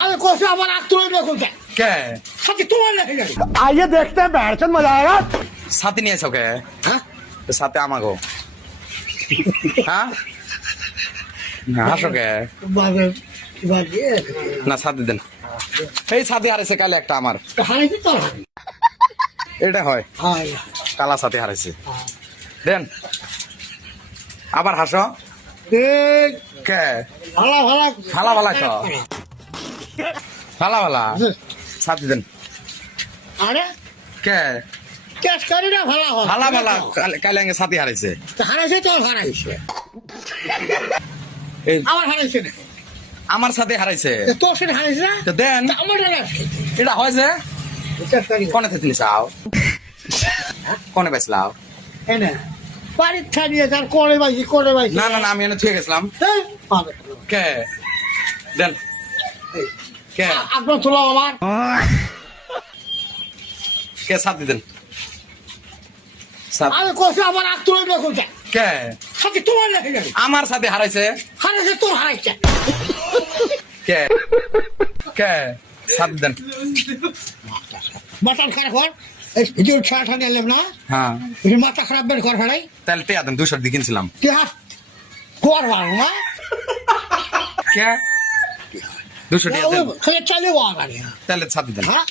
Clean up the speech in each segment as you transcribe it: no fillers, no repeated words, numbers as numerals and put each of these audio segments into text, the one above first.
अरे कौन सा हमारा तुम देखो क्या क्या है सच तुम्हारे नहीं लगे आइए देखते हैं बैठचंद मजा आएगा। साथी नहीं ऐसा क्या है हाँ तो साथे आमागो हाँ না হাসো কে बात ये না সাথে দেন এই সাথে হারাইছে কালে একটা আমার हारे की तो हारे এটা হয় हाँ কালা সাথে হারাইছে দেন আবার হাসো देख কে भला भला ভালা ভালা তো ভালা ভালা সাথে দেন अरे কে क्या करी ना भला हो ভালা ভালা কালে আগে সাথে হারাইছে हारे से तो हारे से এই আমার হারে से আমার সাথে হারাইছে तो से हारे से তো দেন আমার না এটা হয় যে क्या करी কোনে থেকে চাও কোনে বেসলাও এনে পরীক্ষা নিয়ে তার করে বাইছি না না না আমি এনে থুয়ে গেছিলাম এই পাবে কে দেন কে আপনার তোলা আমার কে সাথে দেন সাথে আমি কোসে আমার আগ তুলে দেখো যা কে সত্যি তোমার লাগে না আমার সাথে হারাইছে হারে সে তোর হারাইছে কে কে সাথে দেন মাথা খারাপ কর এই ভিডিও ছাড়া নিলাম না হ্যাঁ এই মাথা খারাপ বের কর হারাই তাহলে তে আদেন 200 দিয়ে কিনছিলাম কি হাত কর বাবু না কে 200 দিয়ে দেন খালি চালিয়ে বাবা গাড়ি তাহলে সাথে দেন হ্যাঁ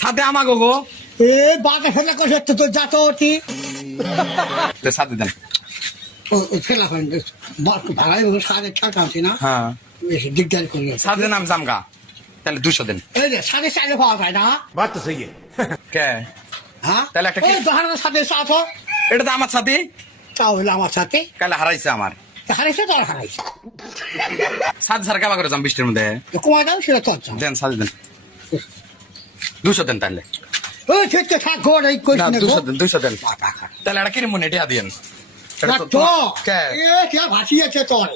সাথে আমাগো গো এ বাটা ফেলা করছে তো যাতো অতি তে সাথে দেন ও ফেলা হয় বাট ভাড়াই বসে সাড়ে ছাড় আছে না হ্যাঁ বেশি দিগদার করি সাথে দেন আমি জামগা তাহলে 200 দেন এই যে সাড়ে চাইলে পাওয়া যায় না बात तो सही है। কে হ্যাঁ তাহলে একটা কি- এই দোকানের সাথে সাথে এটা তো আমার সাথে তাহলে আমার সাথে কালে হারাইছে আমার হারাইছে তোর হারাইছে সাত হাজার কাবা করে যাম 20 এর মধ্যে তো কমাই দাও সেটা তোর চাও দেন সাথে দেন 200 দেন তাহলে ওই ঠিক থাক গোড় এই কইছ না না 200 দেন তাহলে এটা কিনে মনে এটা দিয়েন এটা না তো তো কে এ কে ভাসিয়েছে তোর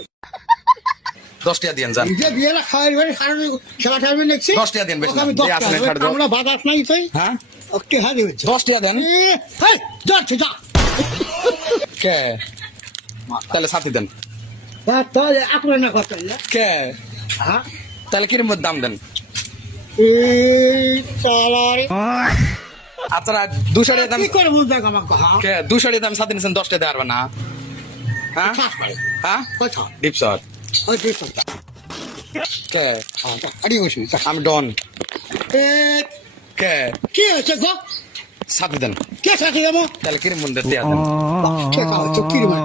10 টাকা দিয়েন যান নিজে বিয়ে না খাওয়াই মানে কারণ খেলা খেলবে দেখছি 10 টাকা দেন বেশি না। আমি দিয়ে আসলে ছাড় দাও। আমরা বাদাস নাই তুই হ্যাঁ ওকে হ্যাঁ দিবে 10 টাকা দেন হেই যাচ্ছে যা কে তাহলে সাথে দেন তাহলে আপনার না কথা কে হ্যাঁ তাহলে কিরম দাম দেন এই চালারে আচ্ছা 200 টাকা দাম কি করে বুঝবে আমাকে হ্যাঁ কে 200 টাকা দাম সাথে নিছেন 10 টাকা দেওয়ার না হ্যাঁ চাষ করে হ্যাঁ কথা ডিপসট ওই ঠিক কথা কে আরে বসি আমি ডন এ কে কি হচ্ছে গো সাথে দেন কে সাথে যাবো তাহলে কিরম দেন দিয়া দেন কে খাওয়া চুক্কির মার